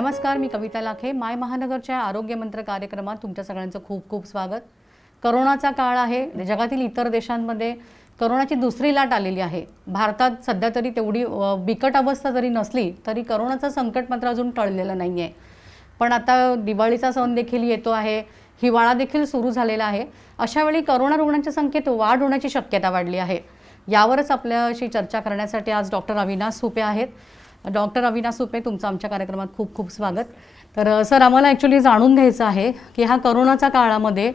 नमस्कार, मी कविता लाखे. माय महानगरच्या आरोग्य मंत्र कार्यक्रमात तुमच्या सगळ्यांचं खूप खूप स्वागत. करोनाचा काळ आहे. जगातील इतर देशांमध्ये करोनाची दुसरी लाट आलेली आहे. भारतात सध्या तरी तेवढी बिकट अवस्था जरी नसली तरी करोनाचं संकट मात्र अजून टळलेलं नाही आहे. पण आता दिवाळीचा सण देखील येतो आहे, हिवाळा देखील सुरू झालेला आहे. अशा वेळी करोना रुग्णांच्या संख्येत वाढ होण्याची शक्यता वाढली आहे. यावरच आपल्याशी चर्चा करण्यासाठी आज डॉक्टर अविनाश सुपे आहेत. डॉक्टर अविनाश सुपे, तुमचं आमच्या कार्यक्रमात खूप खूप स्वागत. तर सर, आम्हाला ॲक्च्युली जाणून घ्यायचं आहे की हा करोनाच्या काळामध्ये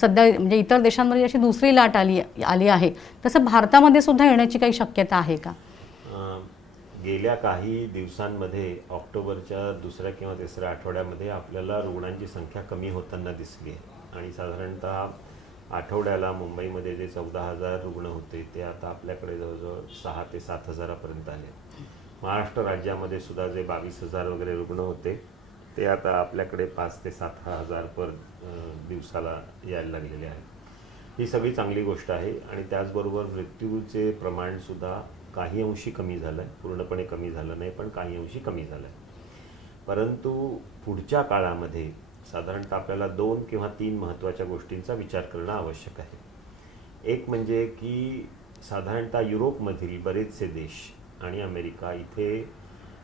सध्या म्हणजे इतर देशांमध्ये अशी दुसरी लाट आली आहे, तसं भारतामध्ये सुद्धा येण्याची काही शक्यता आहे का? गेल्या काही दिवसांमध्ये ऑक्टोबरच्या दुसऱ्या किंवा तिसऱ्या आठवड्यामध्ये आपल्याला रुग्णांची संख्या कमी होताना दिसली आहे आणि साधारणतः आठवड्याला मुंबईमध्ये जे 14,000 रुग्ण होते ते आता आपल्याकडे जवळजवळ 6 ते 7 हजारापर्यंत आले. महाराष्ट्र राज्यामध्ये सुद्धा जे 22,000 वगैरे रुग्ण होते ते आता आपल्याकडे 5 ते 7 हजार पर दिवसाला यायला लागलेले आहे. ही सगळी चांगली गोष्ट आहे आणि त्याचबरोबर मृत्यूचे प्रमाणसुद्धा काही अंशी कमी झालं आहे. पूर्णपणे कमी झालं नाही, पण काही अंशी कमी झालं आहे. परंतु पुढच्या काळामध्ये साधारणतः आपल्याला 2 किंवा 3 महत्त्वाच्या गोष्टींचा विचार करणं आवश्यक आहे. एक म्हणजे की साधारणतः युरोपमधील बरेचसे देश आणि अमेरिका इथे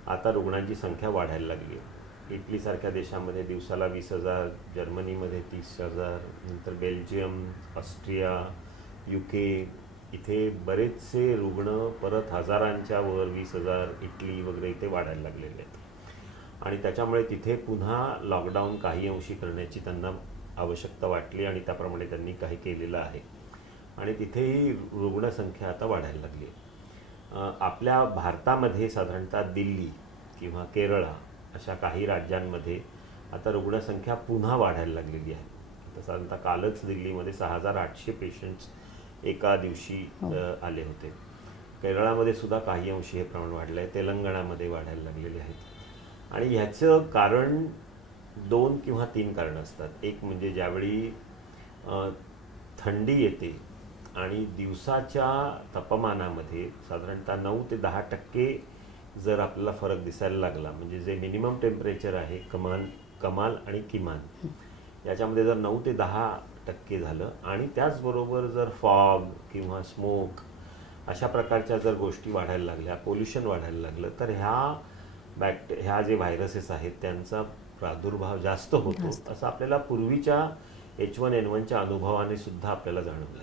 आता रुग्णांची संख्या वाढायला लागली आहे. इटलीसारख्या देशामध्ये दिवसाला 20,000, जर्मनीमध्ये 30,000, नंतर बेल्जियम, ऑस्ट्रिया, UK इथे बरेचसे रुग्ण परत हजारांच्या वर 20,000, इटली वगैरे इथे वाढायला लागलेले आहेत. आणि त्याच्यामुळे तिथे पुन्हा लॉकडाऊन काही अंशी करण्याची त्यांना आवश्यकता वाटली आणि त्याप्रमाणे त्यांनी काही केलेलं आहे आणि तिथेही रुग्णसंख्या आता वाढायला लागली आहे. आपल्या भारतामध्ये साधारणतः दिल्ली किंवा केरळ अशा काही राज्यांमध्ये आता रुग्णसंख्या पुन्हा वाढायला लागलेली आहे. तर साधारणतः कालच दिल्लीमध्ये 6,800 पेशंट्स एका दिवशी आले होते. केरळामध्ये सुद्धा काही अंशी हे प्रमाण वाढलं आहे. तेलंगणामध्ये वाढायला लागलेले आहेत आणि ह्याचं कारण 2 किंवा 3 कारणं असतात. एक म्हणजे ज्यावेळी थंडी येते आणि दिवसाच्या तापमानामध्ये साधारणतः 9 ते 10% जर आपल्याला फरक दिसायला लागला, म्हणजे जे मिनिमम टेम्परेचर आहे कमाल आणि किमान याच्यामध्ये जर 9 ते 10% झालं आणि त्याचबरोबर जर फॉग किंवा स्मोक अशा प्रकारच्या जर गोष्टी वाढायला लागल्या, पोल्युशन वाढायला लागलं, तर ह्या जे व्हायरसेस आहेत त्यांचा प्रादुर्भाव जास्त होतो असं आपल्याला पूर्वीच्या H1N1च्या अनुभवाने सुद्धा आपल्याला जाणवलं.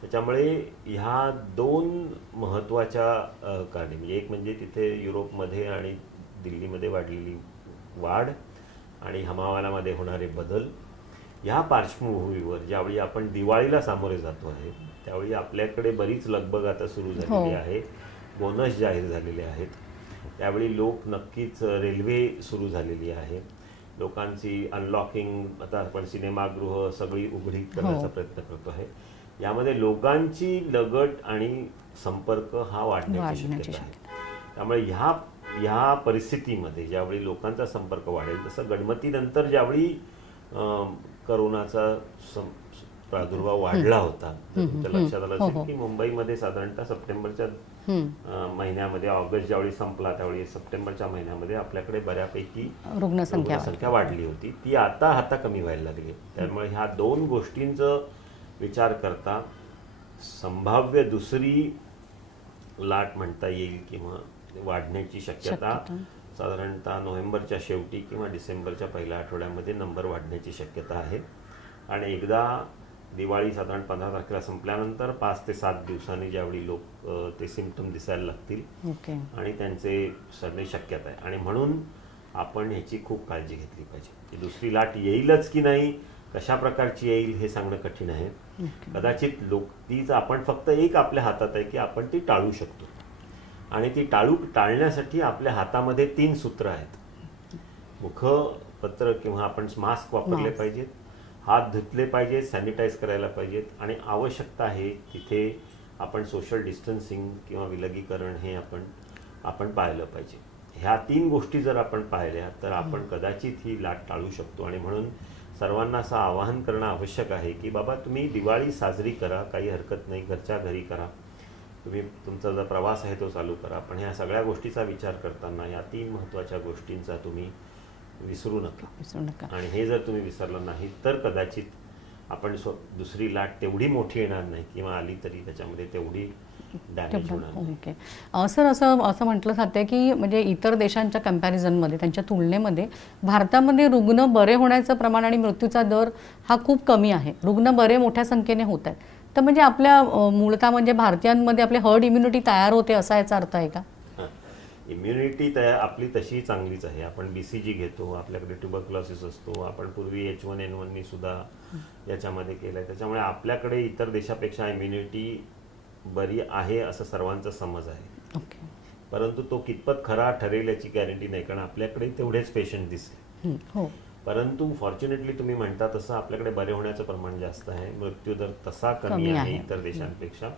त्याच्यामुळे ह्या 2 महत्त्वाच्या कारणे म्हणजे एक म्हणजे तिथे युरोपमध्ये आणि दिल्लीमध्ये वाढलेली वाढ आणि हवामानामध्ये होणारे बदल, ह्या पार्श्वभूमीवर ज्यावेळी आपण दिवाळीला सामोरे जातो आहे त्यावेळी आपल्याकडे बरीच लगबग आता सुरू झालेली आहे. बोनस जाहीर झालेले आहेत. त्यावेळी लोक नक्कीच रेल्वे सुरू झालेली आहे. लोकांची अनलॉकिंग, आता आपण सिनेमागृह सगळी उघडी करण्याचा प्रयत्न करतो आहे. यामध्ये लोकांची लगट आणि संपर्क हा वाढण्याची शक्यता आहे. त्यामुळे ह्या परिस्थितीमध्ये ज्यावेळी लोकांचा संपर्क वाढेल, तसं गणपतीनंतर ज्यावेळी करोनाचा प्रादुर्भाव वाढला होता, तुमच्या लक्षात आलं असेल की मुंबईमध्ये साधारणतः सप्टेंबरच्या महिन्यामध्ये, ऑगस्ट ज्यावेळी संपला त्यावेळी सप्टेंबरच्या महिन्यामध्ये आपल्याकडे बऱ्यापैकी रुग्णसंख्या वाढली होती. ती आता कमी व्हायला लागली. त्यामुळे ह्या 2 गोष्टींचं विचार करता संभाव्य दुसरी लाट म्हणता येईल किंवा वाढण्याची शक्यता साधारणतः नोव्हेंबरच्या शेवटी किंवा डिसेंबरच्या पहिल्या आठवड्यामध्ये नंबर वाढण्याची शक्यता आहे. आणि एकदा दिवाळी साधारण 15 तारखेला संपल्यानंतर 5 ते 7 दिवसांनी ज्यावेळी लोक ते सिम्पटम दिसायला लागतील आणि त्यांचे सरणे शक्यता आहे. आणि म्हणून आपण ह्याची खूप काळजी घेतली पाहिजे. दुसरी लाट येईलच की नाही, कशा प्रकारची येईल हे सांगणं कठीण आहे. कदाचित तीच आपण फक्त एक आपल्या हातात आहे की आपण ती टाळू शकतो आणि ती टाळण्यासाठी आपल्या हातामध्ये 3 सूत्र आहेत. मुखपत्र किंवा आपण मास्क वापरले पाहिजेत, हात धुतले पाहिजेत, सॅनिटाईज करायला पाहिजेत आणि आवश्यकता आहे तिथे आपण सोशल डिस्टन्सिंग किंवा विलगीकरण हे आपण पाहिलं पाहिजे. ह्या 3 गोष्टी जर आपण पाहिल्या तर आपण कदाचित ही लाट टाळू शकतो. आणि म्हणून सर्वांना असं आवाहन करणं आवश्यक आहे की बाबा तुम्ही दिवाळी साजरी करा, काही हरकत नाही, घरच्या घरी करा, तुम्ही तुमचा जो प्रवास आहे तो चालू करा, पण ह्या सगळ्या गोष्टीचा विचार करताना या 3 महत्त्वाच्या गोष्टींचा तुम्ही विसरू नका. विसरू नका. आणि हे जर तुम्ही विसरलं नाही तर कदाचित आपण दुसरी लाट तेवढी मोठी येणार नाही, किंवा आली तरी त्याच्यामध्ये तेवढी डॅमेज होणार नाही. ओके. सर, असं असं म्हटलं जातं की म्हणजे इतर देशांच्या कम्पॅरिझनमध्ये, त्यांच्या तुलनेमध्ये भारतामध्ये रुग्ण बरे होण्याचं प्रमाण आणि मृत्यूचा दर हा खूप कमी आहे. रुग्ण बरे मोठ्या संख्येने होत आहेत. तर म्हणजे आपल्या मूळतः म्हणजे भारतीयांमध्ये आपली हर्ड इम्युनिटी तयार होते असा याचा अर्थ आहे का? इम्युनिटी आपली तशी चांगलीच आहे. आपण BCG घेतो, आपल्याकडे ट्युबरक्युलोसिस असतो, आपण पूर्वी H1N1 सुद्धा याच्यामध्ये केलं आहे. त्याच्यामुळे आपल्याकडे इतर देशापेक्षा इम्युनिटी बरी आहे असं सर्वांचा समज आहे. ओके. परंतु तो कितपत खरा ठरेल याची गॅरंटी नाही, कारण आपल्याकडे तेवढेच पेशंट दिसले. हो. परंतु फॉर्च्युनेटली तुम्ही म्हणता तसं आपल्याकडे बरे होण्याचं प्रमाण जास्त आहे, मृत्यू दर तसा कमी आहे इतर देशांपेक्षा.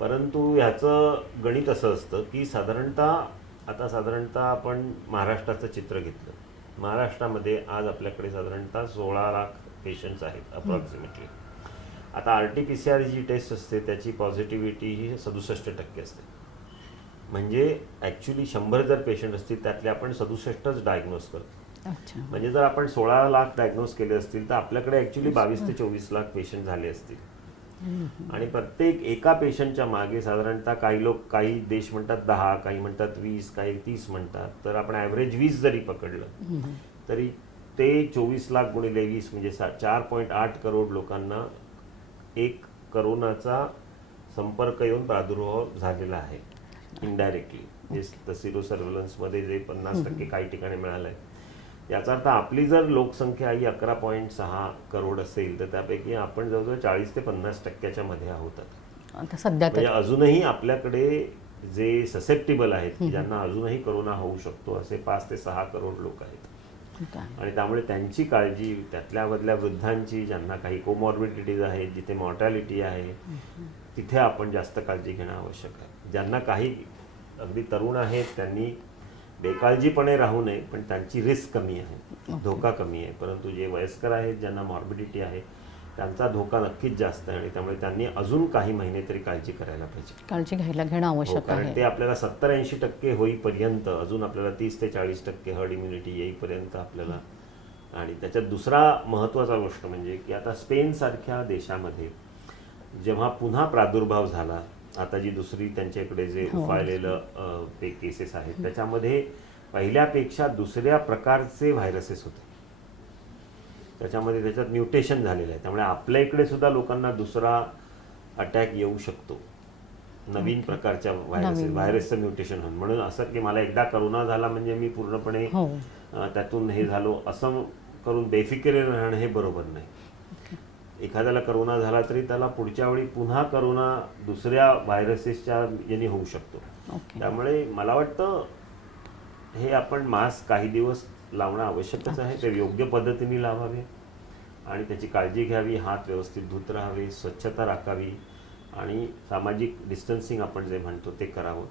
परंतु ह्याचं गणित असं असतं की साधारणतः आपण महाराष्ट्राचं चित्र घेतलं. महाराष्ट्रामध्ये आज आपल्याकडे साधारणतः 16 लाख पेशंट्स आहेत अप्रॉक्सिमेटली. आता RT-PCR जी टेस्ट असते त्याची पॉझिटिव्हिटी ही 67% असते. म्हणजे ॲक्च्युली 100 जर पेशंट असतील त्यातले आपण 67च डायग्नोज करतो. अच्छा. म्हणजे जर आपण 16 लाख डायग्नोज केले असतील तर आपल्याकडे ॲक्च्युली 22 ते 24 लाख पेशंट झाले असतील. आणि प्रत्येक एका पेशंटच्या मागे साधारणतः काही देश म्हणतात 10, काही म्हणतात 20, काही 30 म्हणतात. तर आपण ॲव्हरेज 20 जरी पकडलं तरी ते 24 लाख गुणिले 20 म्हणजे 4.8 करोड लोकांना एक करोनाचा संपर्क येऊन प्रादुर्भाव झालेला आहे इनडायरेक्टली. जे सिरो सर्व्हेलन्समध्ये जे 50% काही ठिकाणी मिळालं आहे, याचा अर्थ आपली जर लोकसंख्या ही 11.6 करोड असेल तर त्यापैकी आपण जवळजवळ 40 ते 50% मध्ये आहोत आता सध्या. म्हणजे अजूनही आपल्याकडे जे ससेप्टेबल आहेत की ज्यांना अजूनही कोरोना होऊ शकतो असे 5 ते 6 करोड लोक आहेत. आणि त्यामुळे त्यांची काळजी, त्यातल्या बदल्या वृद्धांची, ज्यांना काही कोमॉर्बिडिटीज आहेत, जिथे मॉर्टॅलिटी आहे, तिथे आपण जास्त काळजी घेणं आवश्यक आहे. ज्यांना काही अगदी तरुण आहेत त्यांनी बेकाळजीपणे राहू नये, पण त्यांची रिस्क कमी आहे, धोका कमी आहे. परंतु जे वयस्कर आहेत, ज्यांना मॉर्बिडिटी आहे, त्यांचा धोका नक्कीच जास्त आहे आणि त्यामुळे त्यांनी अजून काही महिने तरी काळजी करायला पाहिजे, काळजी घेणं आवश्यक आहे. कारण ते आपल्याला 70-80% होईपर्यंत, अजून आपल्याला 30 ते 40% हर्ड इम्युनिटी येईपर्यंत आपल्याला. आणि त्याच्यात दुसरा महत्त्वाचा गोष्ट म्हणजे की आता स्पेन सारख्या देशामध्ये जेव्हा पुन्हा प्रादुर्भाव झाला, आता जी दुसरी त्यांच्याकडे जे उफाळलेलं केसेस आहेत त्याच्यामध्ये पहिल्यापेक्षा दुसऱ्या प्रकारचे व्हायरसेस होते, त्याच्यात म्युटेशन झालेलं आहे. त्यामुळे आपल्या इकडे सुद्धा लोकांना दुसरा अटॅक येऊ शकतो नवीन प्रकारच्या व्हायरसचं म्युटेशन होऊन. म्हणून असं की मला एकदा करोना झाला म्हणजे मी पूर्णपणे त्यातून हे झालो असं करून बेफिकिर राहणं हे बरोबर नाही. एखाद्याला करोना झाला तरी त्याला पुढच्या वेळी पुन्हा करोना दुसऱ्या व्हायरसेसच्या याने होऊ शकतो. त्यामुळे मला वाटतं हे आपण मास्क काही दिवस लावणं आवश्यकच आहे. ते योग्य पद्धतीने लावावे आणि त्याची काळजी घ्यावी, हात व्यवस्थित धुत राहावे, स्वच्छता राखावी आणि सामाजिक डिस्टन्सिंग आपण जे म्हणतो ते करावं.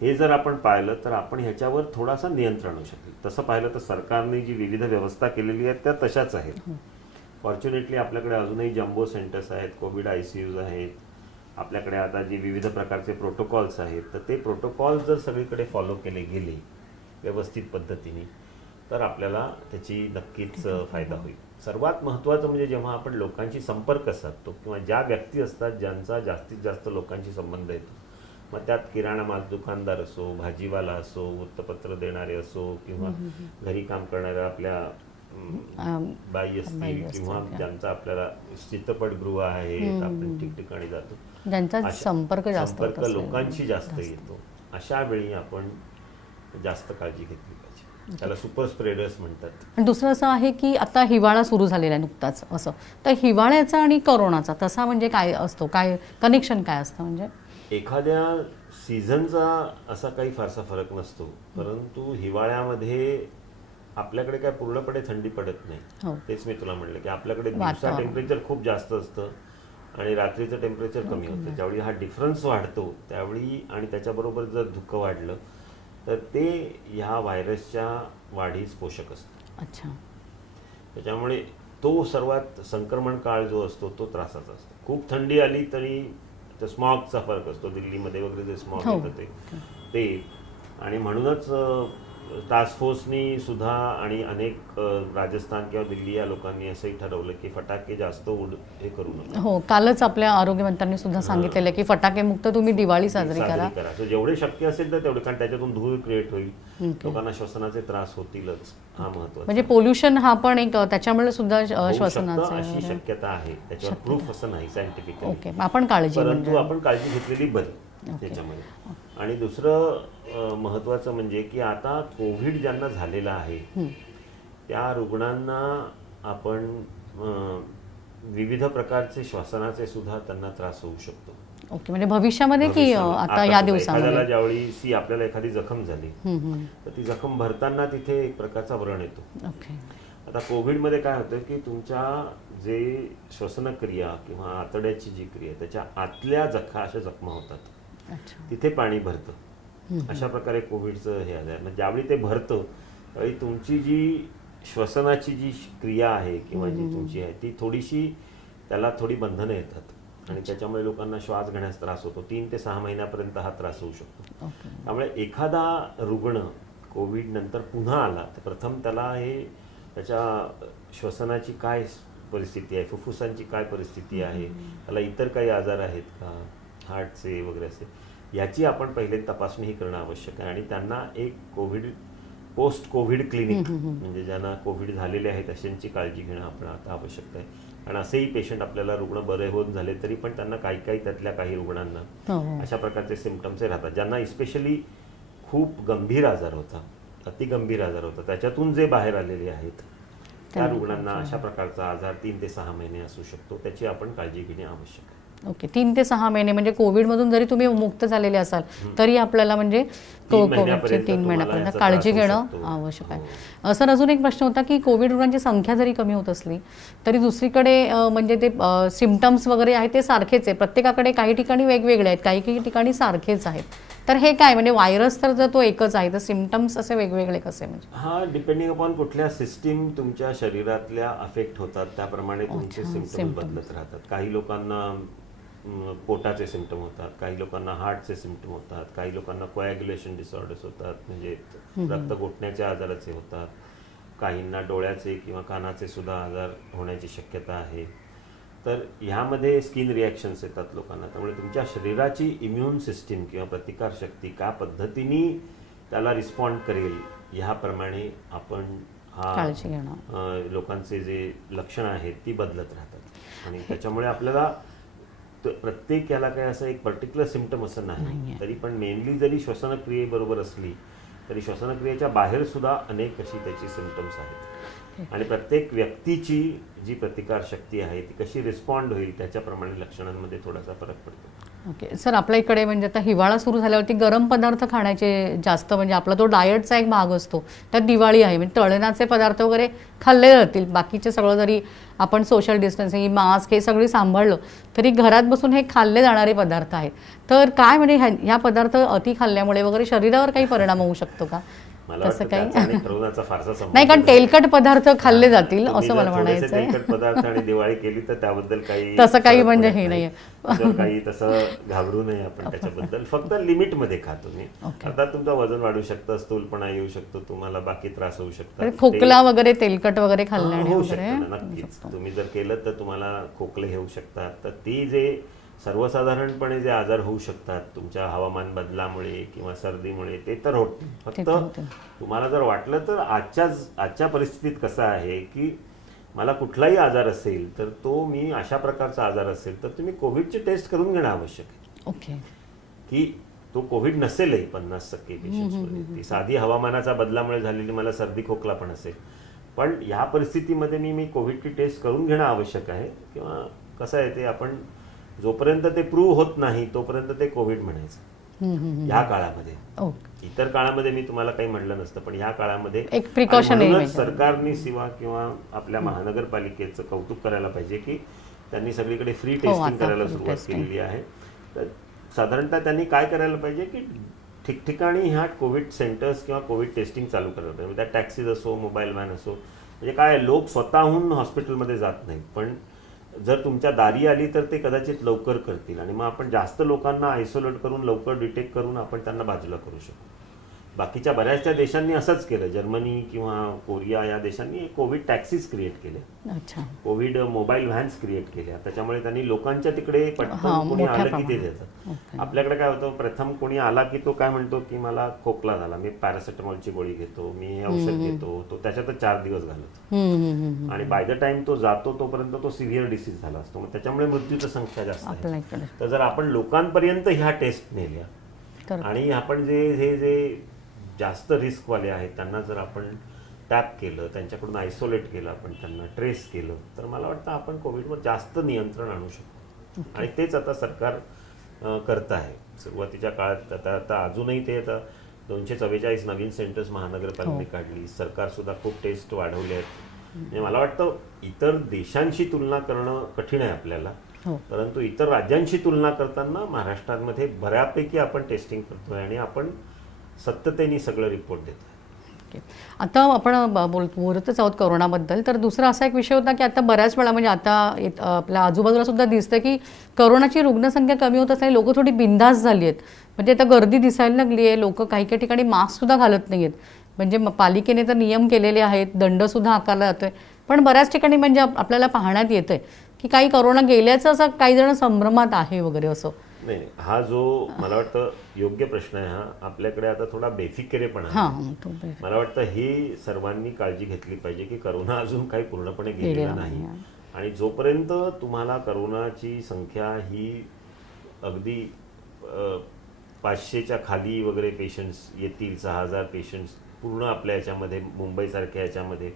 हे जर आपण पाहिलं तर आपण ह्याच्यावर थोडासा नियंत्रण होऊ शकेल. तसं पाहिलं तर सरकारने जी विविध व्यवस्था केलेली आहेत त्या तशाच आहेत. फॉर्च्युनेटली आपल्याकडे अजूनही जम्बो सेंटर्स आहेत, कोविड ICUs आहेत, आपल्याकडे आता जी विविध प्रकारचे प्रोटोकॉल्स आहेत, तर ते प्रोटोकॉल्स जर सगळीकडे फॉलो केले गेले व्यवस्थित पद्धतीने तर आपल्याला त्याची नक्कीच फायदा होईल. सर्वात महत्त्वाचं म्हणजे जेव्हा आपण लोकांशी संपर्क साधतो किंवा ज्या व्यक्ती असतात ज्यांचा जास्तीत जास्त लोकांशी संबंध येतो, मग त्यात किराणा माल दुकानदार असो, भाजीवाला असो, वृत्तपत्र देणारे असो किंवा घरी काम करणाऱ्या आपल्या बाई असतील किंवा ज्यांचा आपल्याला चित्रपटगृह आहेत, आपण ठिकठिकाणी जातो, ज्यांचा संपर्क लोकांशी जास्त येतो, अशा वेळी आपण जास्त काळजी घेतली पाहिजे. त्याला सुपर स्प्रेडर्स म्हणतात. दुसरं असं आहे की आता हिवाळा सुरू झालेला आहे नुकताच, असं तर हिवाळ्याचा आणि करोनाचा तसा म्हणजे काय असतो, काय कनेक्शन काय असतं? म्हणजे एखाद्या सीझनचा असा काही फारसा फरक नसतो, परंतु हिवाळ्यामध्ये आपल्याकडे काय पूर्णपणे थंडी पडत नाही. तेच मी तुला म्हणलं की आपल्याकडे दिवसा टेम्परेचर खूप जास्त असतं आणि रात्रीचं टेम्परेचर कमी होतं. ज्यावेळी हा डिफरन्स वाढतो त्यावेळी आणि त्याच्याबरोबर जर धुकं वाढलं तर ते ह्या व्हायरसच्या वाढीस पोषक असतं. अच्छा. त्याच्यामुळे तो सर्वात संक्रमण काळ जो असतो तो त्रासाचा असतो. खूप थंडी आली तरी तर स्मॉगचा फरक असतो. दिल्लीमध्ये वगैरे जे स्मॉग हो. येतं ते आणि म्हणूनच टास्क फोर्सनी सुद्धा आणि अनेक राजस्थान किंवा दिल्ली या लोकांनी असंही ठरवलं की फटाके जास्त हे करू नका. हो, कालच आपल्या आरोग्यमंत्र्यांनी सुद्धा सांगितलेलं आहे की फटाके मुक्त तुम्ही दिवाळी साजरी करा. So जेवढे शक्य असेल तर तेवढे, कारण त्याच्यातून धूळ क्रिएट होईल, लोकांना श्वसनाचे त्रास होतीलच, हा महत्वाचा. म्हणजे पोल्युशन हा पण एक त्याच्यामुळे सुद्धा होऊ श्वसनाचे शकतं, अशी शक्यता आहे. त्याच्यावर प्रूफ असं नाही सायंटिफिकली, ओके, आपण काळजी परंतु आपण काळजी घेतलेली बरी त्याच्यामध्ये. आणि दुसरं महत्वाचं म्हणजे की आता कोविड ज्यांना झालेला आहे त्या रुग्णांना आपण विविध प्रकारचे श्वसनाचे सुद्धा त्यांना त्रास होऊ शकतो. ओके, म्हणजे भविष्यामध्ये की आता या दिवसामध्ये एखाद्याला ज्यावेळी आपल्याला एखादी जखम झाली तर ती जखम भरताना तिथे एक प्रकारचा व्रण येतो. ओके. आता कोविडमध्ये काय होतं की तुमच्या जे श्वसनक्रिया किंवा आतड्याची जी क्रिया त्याच्या आतल्या अशा जखमा होतात, तिथे पाणी भरतं. अशा प्रकारे कोविडचं हे आलं. म्हणजे ज्यावेळी ते भरतं त्यावेळी तुमची जी श्वसनाची जी क्रिया आहे किंवा जी तुमची आहे ती थोडीशी, त्याला थोडी बंधनं येतात आणि त्याच्यामुळे लोकांना श्वास घेण्यास त्रास होतो. 3 ते 6 महिन्यापर्यंत हा त्रास होऊ शकतो. त्यामुळे एखादा रुग्ण कोविड नंतर पुन्हा आला तर प्रथम त्याला हे त्याच्या श्वसनाची काय परिस्थिती आहे, फुफ्फुसांची काय परिस्थिती आहे, त्याला इतर काही आजार आहेत का, हार्टचे वगैरे असे, याची आपण पहिले तपासणी ही करणं आवश्यक आहे. आणि त्यांना एक पोस्ट कोविड क्लिनिक, म्हणजे ज्यांना कोविड झालेले आहेत अशांची काळजी घेणं आपण आता आवश्यक आहे. कारण असेही पेशंट आपल्याला रुग्ण बरे होऊन झाले तरी पण त्यांना काही त्यातल्या काही रुग्णांना अशा प्रकारचे सिम्पटम्स राहतात, ज्यांना इस्पेशली खूप गंभीर आजार होता, अतिगंभीर आजार होता, त्याच्यातून जे बाहेर आलेले आहेत त्या रुग्णांना अशा प्रकारचा आजार 3 ते 6 महिने असू शकतो. त्याची आपण काळजी घेणे आवश्यक आहे. ओके, 3 ते 6 महिने म्हणजे कोविडमधून जरी तुम्ही मुक्त झालेले असाल तरी आपल्याला म्हणजे कोविडचे 3 महिन्यापर्यंत काळजी घेणं आवश्यक आहे. सर, अजून एक प्रश्न होता की कोविड रुग्णांची संख्या जरी कमी होत असली तरी दुसरीकडे म्हणजे ते सिम्पटम्स वगैरे आहेत ते सारखेच आहे प्रत्येकाकडे, काही ठिकाणी वेगवेगळे आहेत, काही ठिकाणी सारखेच आहेत. तर हे काय म्हणजे व्हायरस तर तो एकच आहे, तर सिम्पटम्स असे वेगवेगळे कसे? म्हणजे हा डिपेंडिंग अपॉन कुठल्या सिस्टीम तुमच्या शरीरातल्या अफेक्ट होतात त्याप्रमाणे तुमचे सिम्पटम्स बदलत राहतात. काही लोकांना पोटाचे सिम्पटम होतात, काही लोकांना हार्टचे सिम्पटम होतात, काही लोकांना कोॲग्युलेशन डिसऑर्डर्स होतात, म्हणजे रक्त गोठण्याच्या आजाराचे होतात, काहींना डोळ्याचे किंवा कानाचे सुद्धा आजार होण्याची शक्यता आहे. तर ह्यामध्ये स्किन रिॲक्शन्स येतात लोकांना. त्यामुळे तुमच्या शरीराची इम्युन सिस्टीम किंवा प्रतिकारशक्ती त्या पद्धतीने त्याला रिस्पॉन्ड करेल ह्याप्रमाणे आपण काळजी घेणं, लोकांचे जे लक्षणं आहेत ती बदलत राहतात. आणि त्याच्यामुळे आपल्याला प्रत्येक याला काय असं एक पर्टिक्युलर सिम्पटम असं नाही, तरी पण मेनली जरी श्वसनक्रियेबरोबर असली तरी श्वसनक्रियेच्या बाहेर सुद्धा अनेक अशी त्याची सिम्पटम्स आहेत. आणि प्रत्येक व्यक्तीची जी प्रतिकार शक्ती आहे ती कशी रिस्पॉन्ड होईल त्याच्याप्रमाणे लक्षणांमध्ये थोडासा फरक पडतो. ओके सर, आपल्या इकडे म्हणजे आता हिवाळा सुरू झाल्यावरती गरम पदार्थ खाण्याचे जास्त, म्हणजे आपला तो डाएटचा एक भाग असतो, त्यात दिवाळी आहे म्हणजे तळणाचे पदार्थ वगैरे खाल्ले जातील. बाकीचे सगळं जरी आपण सोशल डिस्टन्सिंग, मास्क हे सगळी सांभाळलं तरी घरात बसून हे खाल्ले जाणारे पदार्थ आहेत. तर काय म्हणजे ह्या पदार्थ अति खाल्ल्यामुळे वगैरे शरीरावर काही परिणाम होऊ शकतो का? तसं काही नाही, कारण तेलकट पदार्थ खाल्ले जातील असं मला म्हणायचं आहे. तेलकट पदार्थ आणि दिवाळी केली तर त्याबद्दल काही तसं काही म्हणजे हे नाहीये, काही तसं घाबरू नये आपण त्याच्याबद्दल. फक्त लिमिट मध्ये खा तुम्ही. आता तुमचं वजन वाढू शकतं, स्थूलपणा येऊ शकतो, तुम्हाला बाकी त्रास होऊ शकतात, खोकला वगैरे तेलकट वगैरे खाल्ल्याने होऊ शकतं. नक्कीच तुम्ही जर केलं तर तुम्हाला खोकले होऊ शकतात. तर ती जे सर्वसाधारणपणे जे आजार होऊ शकतात तुमच्या हवामान बदलामुळे किंवा सर्दीमुळे ते तर होत नाही. फक्त तुम्हाला जर वाटलं तर आजच्या परिस्थितीत कसं आहे की मला कुठलाही आजार असेल तर तो मी अशा प्रकारचा आजार असेल तर तुम्ही कोविडची टेस्ट करून घेणं आवश्यक आहे. ओके, की तो कोविड नसेलही 50% पेशंट्समध्ये, ती साधी हवामानाचा बदलामुळे झालेली मला सर्दी खोकला पण असेल, पण या परिस्थितीमध्ये मी कोविडची टेस्ट करून घेणं आवश्यक आहे. किंवा कसं आहे ते आपण जोपर्यंत ते प्रूव्ह होत नाही तोपर्यंत ते कोविड म्हणायचं ह्या काळामध्ये. इतर काळामध्ये मी तुम्हाला काही म्हटलं नसतं, पण ह्या काळामध्ये एक प्रिकॉशन सरकारने किंवा आपल्या महानगरपालिकेचं कौतुक करायला पाहिजे की त्यांनी सगळीकडे फ्री टेस्टिंग करायला सुरुवात केलेली आहे. तर साधारणतः त्यांनी काय करायला पाहिजे की ठिकठिकाणी ह्या कोविड सेंटर्स किंवा कोविड टेस्टिंग चालू करायला पाहिजे. त्या टॅक्सीज असो, मोबाईल व्हॅन असो, म्हणजे काय लोक स्वतःहून हॉस्पिटलमध्ये जात नाहीत, पण जर तुमच्या दारी आली तर ते कदाचित लवकर करतील आणि मग आपण जास्त लोकांना आयसोलेट करून लवकर डिटेक्ट करून आपण त्यांना बाजूला करू शकतो. बाकीच्या बऱ्याचशा देशांनी असंच केलं. जर्मनी किंवा कोरिया या देशांनी कोविड टॅक्सीज क्रिएट केले, अच्छा, कोविड मोबाईल व्हॅन्स क्रिएट केल्या. त्याच्यामुळे त्यांनी लोकांच्या तिकडे हा, पटकन कोणी मोठ्या आलं की ते प्रमाणात. देतात. ओके. आपल्याकडे काय होतं, प्रथम कोणी आला की तो काय म्हणतो की मला खोकला झाला, मी पॅरासिटामॉलची गोळी घेतो, मी हे औषध घेतो, तो त्याच्यातच 4 दिवस घालवतो आणि बाय द टाइम तो जातो तोपर्यंत तो सिव्हिअर डिसीज झाला असतो. मग त्याच्यामुळे मृत्यूची संख्या जास्त आहे. आपल्या इकडे तर जर आपण लोकांपर्यंत ह्या टेस्ट नेल्या तर आणि आपण जे जास्त रिस्कवाले आहेत त्यांना जर आपण टॅप केलं, त्यांच्याकडून आयसोलेट केलं, आपण त्यांना ट्रेस केलं, तर मला वाटतं आपण कोविडवर जास्त नियंत्रण आणू शकतो. आणि तेच आता सरकार करत आहे. सुरुवातीच्या काळात आता अजूनही ते आता 244 नवीन सेंटर्स महानगरपालिकेने काढली. सरकार सुद्धा खूप टेस्ट वाढवले आहेत. म्हणजे मला वाटतं इतर देशांशी तुलना करणं कठीण आहे आपल्याला, हो. परंतु इतर राज्यांशी तुलना करताना महाराष्ट्रामध्ये बऱ्यापैकी आपण टेस्टिंग करतोय आणि आपण सत्यतेने सगळं रिपोर्ट देतो. ओके. आता आपण बोलतच आहोत कोरोनाबद्दल, तर दुसरा असा एक विषय होता की आता बऱ्याच वेळा म्हणजे आता आपल्या आजूबाजूला सुद्धा दिसतं की कोरोनाची रुग्णसंख्या कमी होत असताना लोक थोडी बिंदास झाली आहेत. म्हणजे आता गर्दी दिसायला लागली आहे, लोक काही काही ठिकाणी मास्कसुद्धा घालत नाही आहेत. म्हणजे पालिकेने तर नियम केलेले आहेत, दंडसुद्धा आकारला जातोय, पण बऱ्याच ठिकाणी म्हणजे आपल्याला पाहण्यात येतं आहे की काही कोरोना गेल्याचं असं काही जण संभ्रमात आहे वगैरे असं. नाही, हा जो मला वाटतं योग्य प्रश्न आहे. हा आपल्याकडे आता थोडा बेफिकिरेपणा आहे. हां, तो मला वाटतं ही सर्वांनी काळजी घेतली पाहिजे की करोना अजून काही पूर्णपणे गेलेला नाही आणि जोपर्यंत तुम्हाला करोनाची संख्या ही अगदी 500च्या खाली वगैरे पेशंट्स येतील, 6000 पेशंट्स पूर्ण आपल्या याच्यामध्ये मुंबईसारख्या याच्यामध्ये,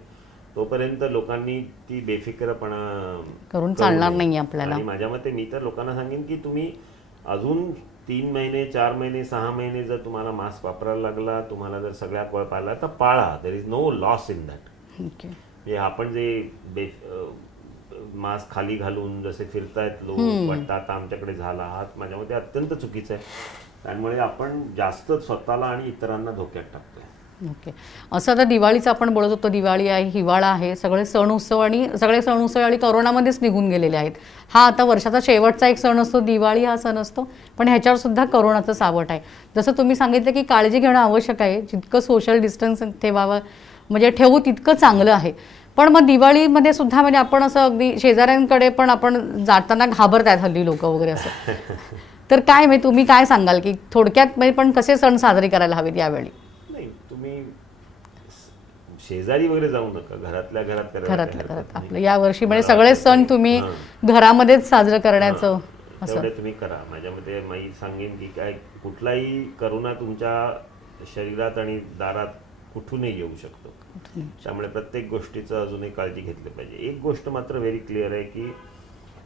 तोपर्यंत लोकांनी ती बेफिकिरपणा करून चालणार नाही आपल्याला. आणि माझ्या मते मी तर लोकांना सांगेन की तुम्ही अजून 3 महिने 4 महिने 6 महिने जर तुम्हाला मास्क वापरायला लागला, तुम्हाला जर सगळ्या कळ पाळला तर पाळा. There is no loss in that. Okay. म्हणजे आपण जे मास्क खाली घालून जसे फिरतायत लोक वाटतं आता आमच्याकडे झाला, हा माझ्या मते अत्यंत चुकीचं आहे. त्यामुळे आपण जास्त स्वतःला आणि इतरांना धोक्यात टाकतोय. ओके. असं आता दिवाळीचं आपण बोलत होतो, दिवाळी आहे, हिवाळा आहे, सगळे सण उत्सव आणि कोरोनामध्येच निघून गेलेले आहेत. हा आता वर्षाचा शेवटचा एक सण असतो, दिवाळी हा सण असतो, पण ह्याच्यावर सुद्धा कोरोनाचं सावट आहे. जसं तुम्ही सांगितलं की काळजी घेणं आवश्यक आहे, जितकं सोशल डिस्टन्स ठेवावं म्हणजे ठेवू तितकं चांगलं आहे. पण मग दिवाळीमध्ये सुद्धा म्हणजे आपण असं अगदी शेजाऱ्यांकडे पण आपण जाताना घाबरतायत हल्ली लोक वगैरे असं. तर काय म्हणजे तुम्ही काय सांगाल की थोडक्यात म्हणजे पण कसे सण साजरे करायला हवेत यावेळी? नाही, तुम्ही शेजारी वगैरे जाऊ नका, घरातल्या घरात घरात आपलं यावर्षी म्हणजे सगळे सण तुम्ही घरामध्येच साजरं करण्याचं असं तेवढे तुम्ही करा. माझ्या मते मी सांगेन की काय कुठलाही करोना तुमच्या शरीरात आणि दारात कुठूनही येऊ शकतो. त्यामुळे प्रत्येक गोष्टीचं अजूनही काळजी घेतली पाहिजे. एक गोष्ट मात्र व्हेरी क्लिअर आहे की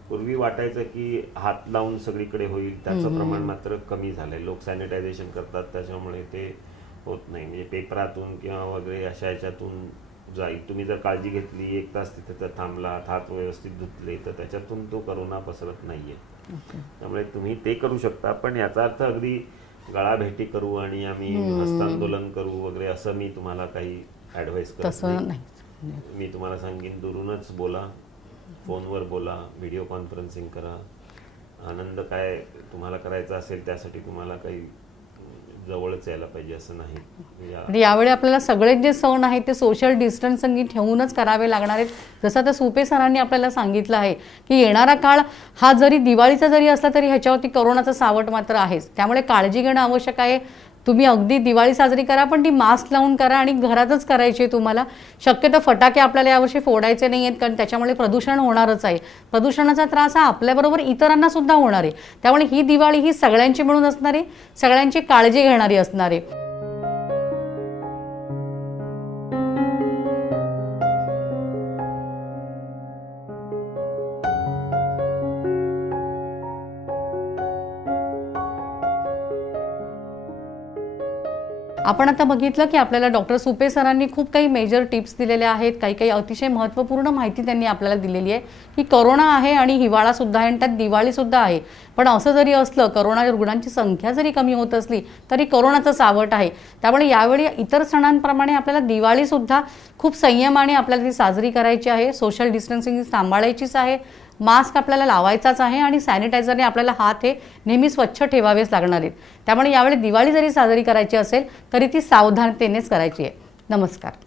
पूर्वी वाटायचं की हात लावून सगळीकडे होईल, त्याचं प्रमाण मात्र कमी झालंय. लोक सॅनिटायझेशन करतात, त्याच्यामुळे ते होत नाही. म्हणजे पेपरातून किंवा वगैरे अशा ह्याच्यातून जाईल. तुम्ही जर काळजी घेतली, 1 तास तिथे तर थांबलात, हात व्यवस्थित धुतले, तर त्याच्यातून तो करोना पसरत नाहीये. त्यामुळे तुम्ही ते करू शकता. पण याचा अर्थ अगदी गळाभेटी करू आणि आम्ही हस्तांदोलन करू वगैरे असं मी तुम्हाला काही ॲडवाईस करत नाही. मी तुम्हाला सांगेन दुरूनच बोला, फोनवर बोला, व्हिडिओ कॉन्फरन्सिंग करा. आनंद काय तुम्हाला करायचा असेल त्यासाठी तुम्हाला काही जवळच यायला पाहिजे असं नाही. म्हणजे यावेळी आपल्याला सगळे जे सण आहेत ते सोशल डिस्टन्सिंग ठेवूनच करावे लागणार आहेत. जसं आता सुपे सरांनी आपल्याला सांगितलं आहे की येणारा काळ हा जरी दिवाळीचा जरी असला तरी ह्याच्यावरती कोरोनाचं सावट मात्र आहेच. त्यामुळे काळजी घेणं आवश्यक आहे. तुम्ही अगदी दिवाळी साजरी करा, पण ती मास्क लावून करा आणि घरातच करायची आहे तुम्हाला. शक्यतो फटाके आपल्याला यावर्षी फोडायचे नाही आहेत, कारण त्याच्यामुळे प्रदूषण होणारच आहे. प्रदूषणाचा त्रास हा आपल्याबरोबर इतरांना सुद्धा होणार आहे. त्यामुळे ही दिवाळी ही सगळ्यांची मिळून असणार आहे, सगळ्यांची काळजी घेणारी असणार आहे. आपण आता बघितलं की आपल्याला डॉक्टर सुपे सरांनी खूप काही मेजर टिप्स दिलेल्या आहेत, काही काही अतिशय महत्त्वपूर्ण माहिती त्यांनी आपल्याला दिलेली आहे की कोरोना आहे आणि हिवाळासुद्धा आहे आणि त्यात दिवाळीसुद्धा आहे. पण असं जरी असलं, कोरोना रुग्णांची संख्या जरी कमी होत असली तरी कोरोनाचं सावट आहे. त्यामुळे यावेळी इतर सणांप्रमाणे आपल्याला दिवाळीसुद्धा खूप संयमाने आपल्याला ती साजरी करायची आहे. सोशल डिस्टन्सिंग सांभाळायचीच आहे. मास्क आपल्याला लावायचाच आहे आणि सॅनिटायझरने आपल्याला हात हे नेहमी स्वच्छ ठेवावेच लागणार आहेत. त्यामुळे यावेळी दिवाळी जरी साजरी करायची असेल तरी ती सावधानतेनेच करायची आहे. नमस्कार.